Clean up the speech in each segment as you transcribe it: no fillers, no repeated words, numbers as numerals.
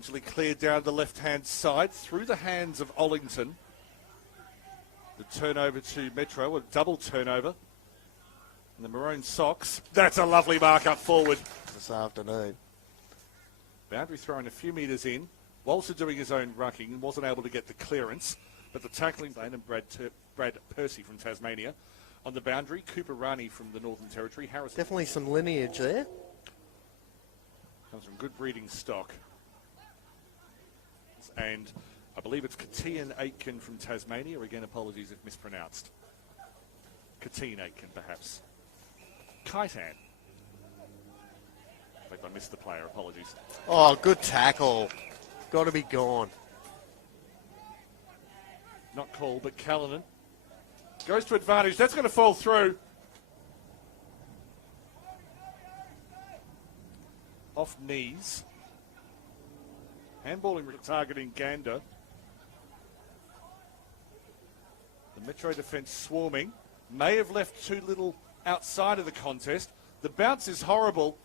Eventually cleared down the left-hand side through the hands of Ollington. The turnover to Metro, a double turnover. And the maroon socks. That's a lovely mark up forward this afternoon. Boundary thrown a few metres in. Walter doing his own rucking and wasn't able to get the clearance. But the tackling lane and Brad Percy from Tasmania. On the boundary, Cooper Rani from the Northern Territory. Harris. Definitely some lineage there. Comes from good breeding stock. And I believe it's Katian Aitken from Tasmania. Again, apologies if mispronounced. Katian Aitken, perhaps. Kaitan. In fact, I missed the player. Apologies. Oh, good tackle. Got to be gone. Not called, but Callanan goes to advantage. That's going to fall through. Off knees. Handballing targeting Gander. The Metro defence swarming. May have left too little outside of the contest. The bounce is horrible.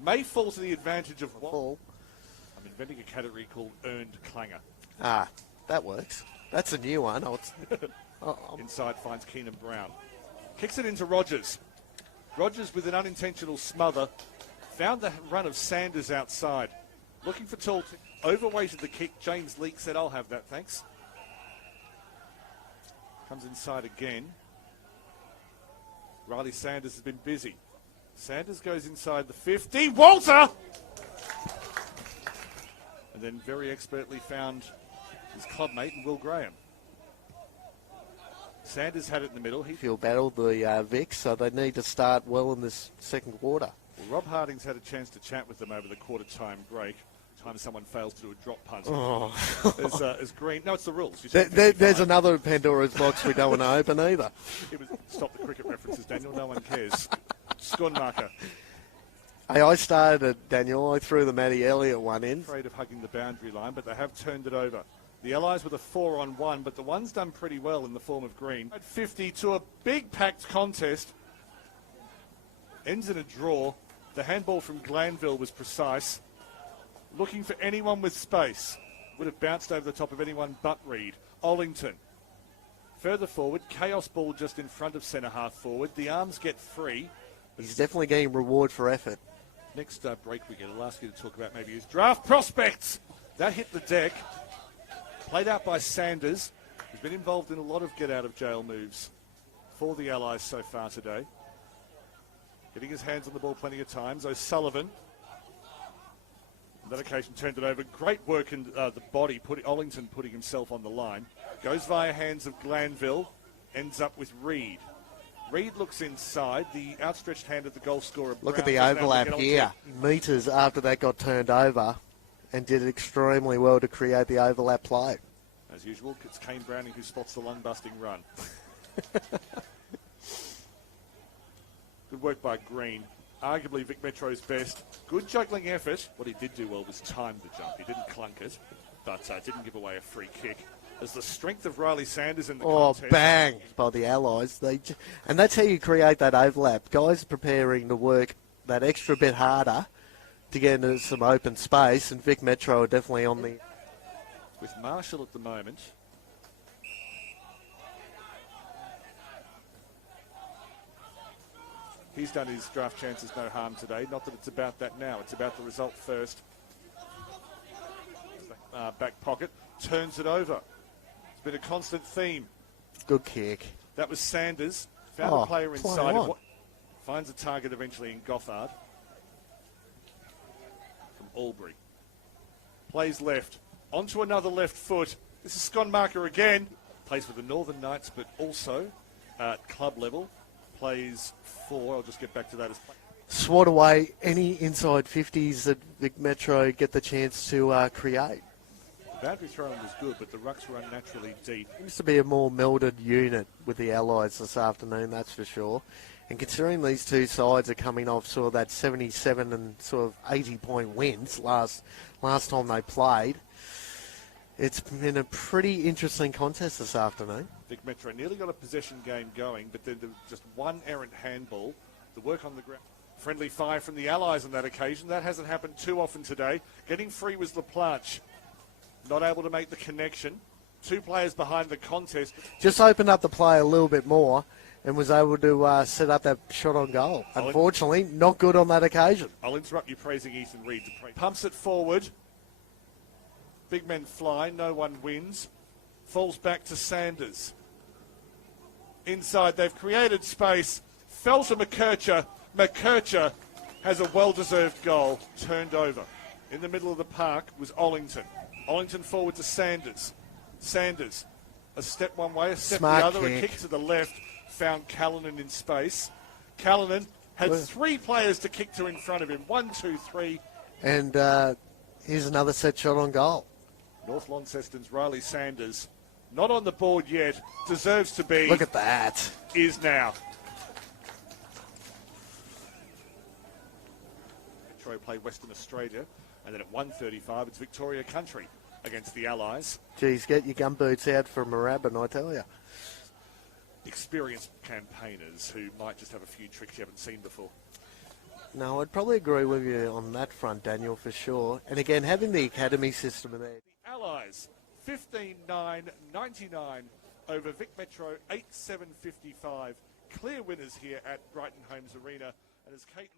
May fall to the advantage of Wall. I'm inventing a category called earned clanger. Ah, that works. That's a new one. Inside finds Keenan Brown. Kicks it into Rogers. Rogers with an unintentional smother. Found the run of Sanders outside. Looking for tall. Overweighted the kick. James Leake said, I'll have that, thanks. Comes inside again. Ryley Sanders has been busy. Sanders goes inside the 50. Walter! And then very expertly found his clubmate, Will Graham. Sanders had it in the middle. He'll battle the Vics, so they need to start well in this second quarter. Well, Rob Harding's had a chance to chat with them over the quarter-time break. Time someone fails to do a drop punt. Oh. As Green. No, it's the rules. There's another Pandora's box we don't want to open either. Stop the cricket references, Daniel. No one cares. Schoonmaker. Hey, I started, Daniel. I threw the Matty Elliott one in. Afraid of hugging the boundary line, but they have turned it over. The Allies with a 4-on-1, but the one's done pretty well in the form of Green. At 50 to a big packed contest. Ends in a draw. The handball from Glanville was precise. Looking for anyone with space. Would have bounced over the top of anyone but Reed. Ollington. Further forward, chaos ball just in front of centre half forward. The arms get free. He's definitely getting reward for effort. Next break we get, I'll ask you to talk about maybe his draft prospects. That hit the deck. Played out by Sanders. He's been involved in a lot of get-out-of-jail moves for the Allies so far today. Getting his hands on the ball plenty of times. O'Sullivan. On that occasion, turned it over. Great work in the body. Ollington putting himself on the line. Goes via hands of Glanville. Ends up with Reed. Reed looks inside. The outstretched hand of the goal scorer. Look at the overlap here. Metres after that got turned over and did extremely well to create the overlap play. As usual, it's Kane Browning who spots the lung-busting run. Good work by Green. Arguably Vic Metro's best. Good juggling effort. What he did do well was time the jump. He didn't clunk it, but didn't give away a free kick. As the strength of Ryley Sanders in the contest. Oh, bang by the Allies. And that's how you create that overlap. Guys preparing to work that extra bit harder to get into some open space, and Vic Metro are definitely on the... With Marshall at the moment. He's done his draft chances no harm today. Not that it's about that now. It's about the result first. Back pocket. Turns it over. It's been a constant theme. Good kick. That was Sanders. Found a player inside. Finds a target eventually in Gothard. From Albury. Plays left. Onto another left foot. This is Schoonmaker again. Plays for the Northern Knights, but also at club level. Plays for, I'll just get back to that. Swat away any inside 50s that Vic Metro get the chance to create. The boundary throwing was good, but the rucks were unnaturally deep. Seems to be a more melded unit with the Allies this afternoon, that's for sure. And considering these two sides are coming off sort of that 77 and sort of 80-point wins last time they played, it's been a pretty interesting contest this afternoon. Vic Metro nearly got a possession game going, but then there was just one errant handball. The work on the ground. Friendly fire from the Allies on that occasion. That hasn't happened too often today. Getting free was LaPlanche. Not able to make the connection. Two players behind the contest. Just opened up the play a little bit more and was able to set up that shot on goal. Unfortunately, not good on that occasion. I'll interrupt you praising Ethan Reid. Pumps it forward. Big men fly. No one wins. Falls back to Sanders. Inside, they've created space. Fell to McKercher. McKercher has a well-deserved goal. Turned over. In the middle of the park was Ollington. Ollington forward to Sanders. Sanders, a step one way, a step Smart the other, kick. a kick to the left. Found Callanan in space. Callanan had three players to kick to in front of him. 1, 2, 3. And here's another set shot on goal. North Launceston's Ryley Sanders, not on the board yet, deserves to be. Look at that. Is now. Metro play Western Australia, and then at 1:35 it's Victoria Country against the Allies. Geez, get your gumboots out for Moorabbin, I tell you. Experienced campaigners who might just have a few tricks you haven't seen before. No, I'd probably agree with you on that front, Daniel, for sure. And again, having the academy system in there. The Allies, 15-9-99 over Vic Metro, 8-7-55. Clear winners here at Brighton Homes Arena. And as Kate